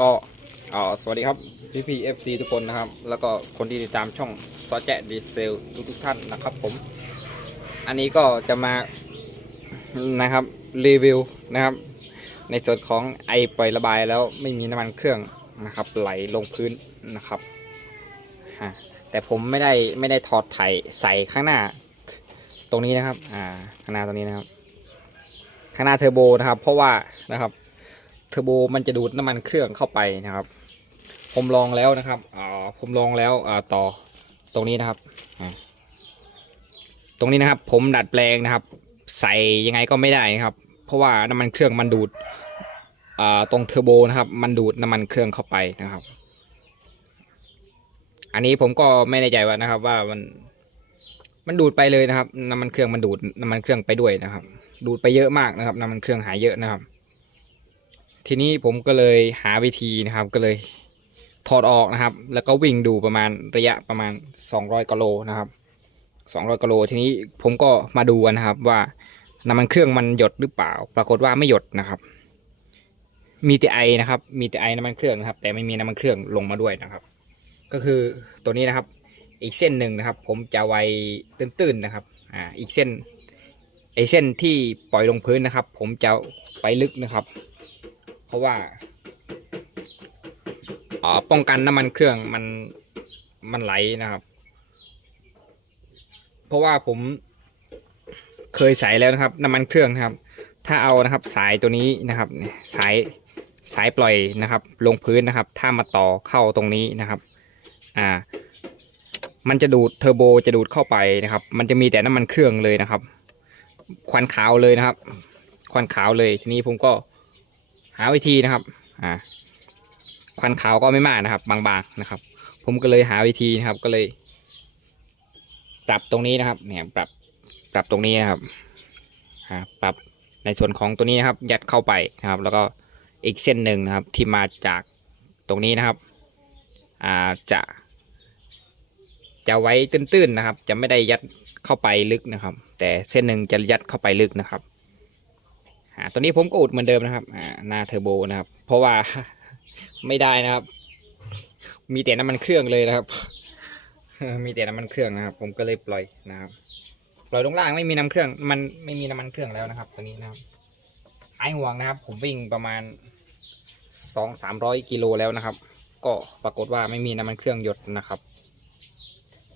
ก็เออสวัสดีครับพี่พีเอฟซีทุกคนนะครับ แล้วก็คนที่ติดตามช่องซอแจดีเซลทุกทุกท่านนะครับผม อันนี้ก็จะมานะครับรีวิวนะครับ ในส่วนของไอปล่อยระบายแล้วไม่มีน้ำมันเครื่องนะครับ ไหลลงพื้นนะครับฮะแต่ผมไม่ได้ไม่ได้ถอดไถใส่ข้างหน้า ตรงนี้นะครับ อ่าข้างหน้าตรงนี้นะครับ ข้างหน้าเทอร์โบนะครับ เพราะว่านะครับ เทอร์โบมันจะดูดน้ำมันเครื่องเข้าไปนะครับ ผมลองแล้วนะครับอ่าผมลองแล้วอ่าต่อตรงนี้นะครับตรงนี้นะครับ ผมดัดแปลงนะครับ ใส่ยังไงก็ไม่ได้นะครับ เพราะว่าน้ำมันเครื่องมันดูดอ่าตรงเทอร์โบนะครับ มันดูดน้ำมันเครื่องเข้าไปนะครับ อันนี้ผมก็ไม่แน่ใจว่านะครับ ว่ามันมันดูดไปเลยนะครับน้ำมันเครื่องมันดูดน้ำมันเครื่องไปด้วยนะครับ ดูดไปเยอะมากนะครับน้ำมันเครื่องหายเยอะนะครับ ทีนี้ผมก็เลยหาวิธีนะครับก็เลยถอดออกนะครับ แล้วก็วิ่งดูประมาณระยะประมาณ 200กิโลนะครับ200กิโลทีนี้ผมก็มาดูกันนะครับว่าน้ำมันเครื่องมันหยดหรือเปล่า ปรากฏว่าไม่หยดนะครับ มีแต่ไอนะครับ มีแต่ไอน้ำมันเครื่องนะครับ แต่ไม่มีน้ำมันเครื่องลงมาด้วยนะครับ ก็คือตัวนี้นะครับ อีกเส้นหนึ่งนะครับ ผมจะไว้ตื้นๆนะครับ อ่าอีกเส้นไอเส้นที่ปล่อยลงพื้นนะครับ ผมจะไปลึกนะครับ เพราะว่าอ๋อป้องกันน้ำมันเครื่องมันมันไหลนะครับ เพราะว่าผมเคยใส่แล้วนะครับ น้ำมันเครื่องนะครับ ถ้าเอานะครับสายตัวนี้นะครับสายสายปล่อยนะครับ ลงพื้นนะครับ ถ้ามาต่อเข้าตรงนี้นะครับอ่ามันจะดูดเทอร์โบจะดูดเข้าไปนะครับ มันจะมีแต่น้ำมันเครื่องเลยนะครับ ควันขาวเลยนะครับ ควันขาวเลยทีนี้ผมก็ หาวิธีนะครับอ่าควันขาวก็ไม่มากนะครับ บางๆนะครับ ผมก็เลยหาวิธีนะครับก็เลย ปรับตรงนี้นะครับ เนี่ยปรับปรับตรงนี้นะครับปรับในส่วนของตัวนี้นะครับ ยัดเข้าไปนะครับ แล้วก็อีกเส้นหนึ่งนะครับ ที่มาจากตรงนี้นะครับอ่าจะจะไว้ตื้นๆนะครับ จะไม่ได้ยัดเข้าไปลึกนะครับ แต่เส้นหนึ่งจะยัดเข้าไปลึกนะครับ อ่าตัวนี้ผมก็อุดเหมือนเดิมนะครับอ่าหน้าเทอร์โบนะครับ เพราะว่าไม่ได้นะครับ มีแต่น้ำมันเครื่องเลยนะครับ มีแต่น้ำมันเครื่องนะครับ ผมก็เลยปล่อยนะครับปล่อยลงล่างไม่มีน้ำเครื่อง มันไม่มีน้ำมันเครื่องแล้วนะครับ ตัวนี้นะครับหายห่วงนะครับ ผมวิ่งประมาณสองสามร้อยกิโลแล้วนะครับ ก็ปรากฏว่าไม่มีน้ำมันเครื่องหยดนะครับ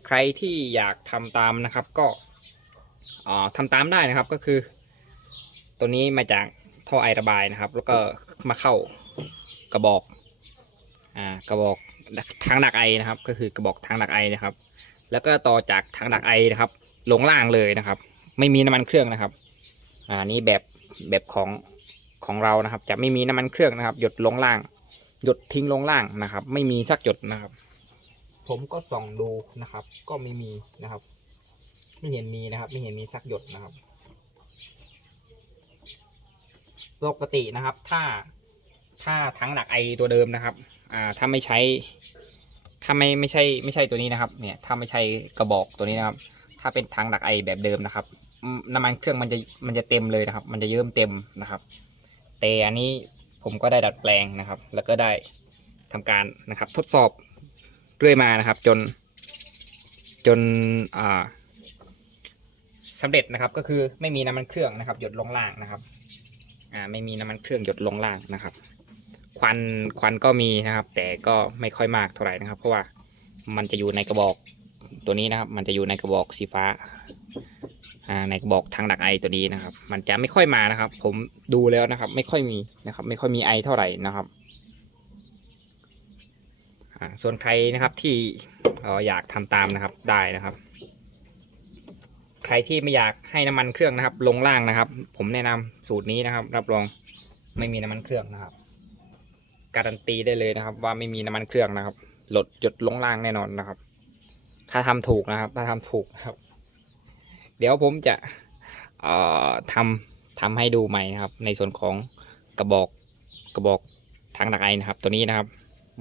ใครที่อยากทำตามนะครับ ก็อ่าทำตามได้นะครับก็คือ ตัวนี้มาจากท่อไอระบายนะครับ แล้วก็มาเข้ากระบอกอ่ากระบอกทางดักไอนะครับ ก็คือกระบอกทางดักไอนะครับ แล้วก็ต่อจากทางดักไอนะครับ ลงล่างเลยนะครับ ไม่มีน้ำมันเครื่องนะครับ อ่านี่แบบแบบของของเรานะครับ จะไม่มีน้ำมันเครื่องนะครับ หยดลงล่าง หยดทิ้งลงล่างนะครับ ไม่มีสักหยดนะครับ ผมก็ส่องดูนะครับ ก็ไม่มีนะครับ ไม่เห็นมีนะครับ ไม่เห็นมีสักหยดนะครับ ปกตินะครับ ถ้าถ้าทั้งหลักไอตัวเดิมนะครับ อ่าถ้าไม่ใช้ ถ้าไม่ไม่ใช่ไม่ใช่ตัวนี้นะครับ เนี่ยถ้าไม่ใช่กระบอกตัวนี้นะครับ ถ้าเป็นทางดักไอแบบเดิมนะครับ น้ำมันเครื่องมันจะมันจะเต็มเลยนะครับ มันจะเยิ้มเต็มนะครับ แต่อันนี้ผมก็ได้ดัดแปลงนะครับ แล้วก็ได้ทำการนะครับ ทดสอบเรื่อยมานะครับ จน จนอ่าสำเร็จนะครับก็คือไม่มีน้ำมันเครื่องนะครับ หยดลงล่างนะครับ อ่าไม่มีน้ำมันเครื่องหยดลงล่างนะครับ ควันควันก็มีนะครับ แต่ก็ไม่ค่อยมากเท่าไหร่นะครับ เพราะว่ามันจะอยู่ในกระบอกตัวนี้นะครับ มันจะอยู่ในกระบอกสีฟ้าอ่าในกระบอกทางดักไอตัวนี้นะครับ มันจะไม่ค่อยมานะครับ ผมดูแล้วนะครับ ไม่ค่อยมีนะครับ ไม่ค่อยมีไอเท่าไหร่นะครับอ่าส่วนใครนะครับที่เอ่ออยากทำตามนะครับได้นะครับ ใครที่ไม่อยากให้น้ำมันเครื่องนะครับ ลงล่างนะครับ ผมแนะนำสูตรนี้นะครับ รับรองไม่มีน้ำมันเครื่องนะครับ การันตีได้เลยนะครับ ว่าไม่มีน้ำมันเครื่องนะครับ หลดหยดลงล่างแน่นอนนะครับ ถ้าทำถูกนะครับ ถ้าทำถูกนะครับ เดี๋ยวผมจะเอ่อทำทำให้ดูใหม่ครับ ในส่วนของกระบอกกระบอกทางดักไอนะครับ ตัวนี้นะครับ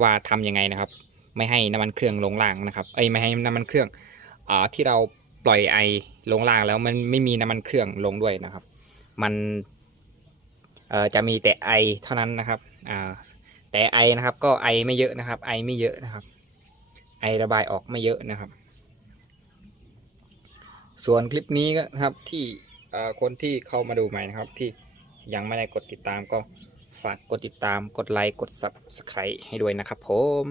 ว่าทำยังไงนะครับ ไม่ให้น้ำมันเครื่องลงล่างนะครับ เอ้ยไม่ให้น้ำมันเครื่องอ่าที่เรา ปล่อยไอลงล่างแล้วมันไม่มีน้ำมันเครื่องลงด้วยนะครับ มันจะมีแต่ไอเท่านั้นนะครับแต่ไอนะครับก็ไอไม่เยอะนะครับ ไอไม่เยอะนะครับ ไอระบายออกไม่เยอะนะครับ ส่วนคลิปนี้ก็นะครับที่คนที่เข้ามาดูใหม่นะครับ ที่ยังไม่ได้กดติดตามก็ฝากกดติดตามกดไลค์กด subscribe ให้ด้วยนะครับผม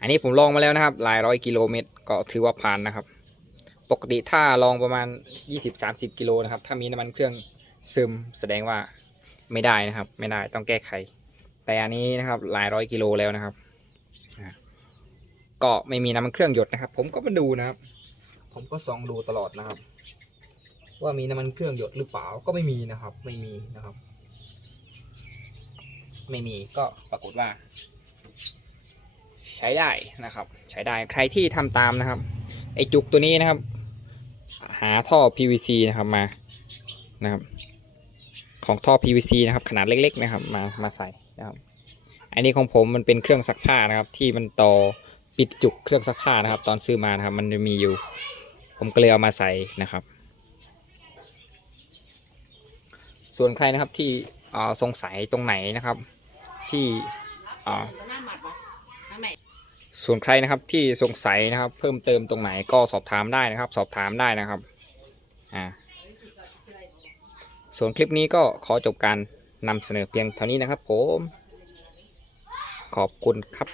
อันนี้ผมลองมาแล้วนะครับหลายร้อยกิโลเมตรก็ถือว่าผ่านนะครับ ปกติถ้าลองประมาณ 20-30 กิโลนะครับ ถ้ามีน้ำมันเครื่องซึมแสดงว่าไม่ได้นะครับ ไม่ได้ต้องแก้ไข แต่อันนี้นะครับหลายร้อยกิโลแล้วนะครับอ่าก็ไม่มีน้ำมันเครื่องหยดนะครับ ผมก็มาดูนะครับ ผมก็ส่องดูตลอดนะครับ ว่ามีน้ำมันเครื่องหยดหรือเปล่าก็ไม่มีนะครับ ไม่มีนะครับ ไม่มีก็ปรากฏว่า ใช้ได้นะครับ ใช้ได้ใครที่ทำตามนะครับไอจุกตัวนี้นะครับ หาท่อ PVC นะครับมานะครับ ของท่อ PVC นะครับ ขนาดเล็ก ๆ นะครับ มามาใส่นะครับ อันนี้ของผมมันเป็นเครื่องซักผ้านะครับ ที่มันต่อปิดจุกเครื่องซักผ้านะครับ ตอนซื้อมานะครับ มันจะมีอยู่ ผมก็เลยเอามาใส่นะครับ ส่วนใครนะครับที่สงสัยตรงไหนนะครับ ที่อ่า หน้าหมัดวะหน้าแม่ ส่วนใครนะครับที่สงสัยนะครับ เพิ่มเติมตรงไหนก็สอบถามได้นะครับ สอบถามได้นะครับอ่าส่วนคลิปนี้ก็ขอจบการนำเสนอเพียงเท่านี้นะครับผม ขอบคุณครับ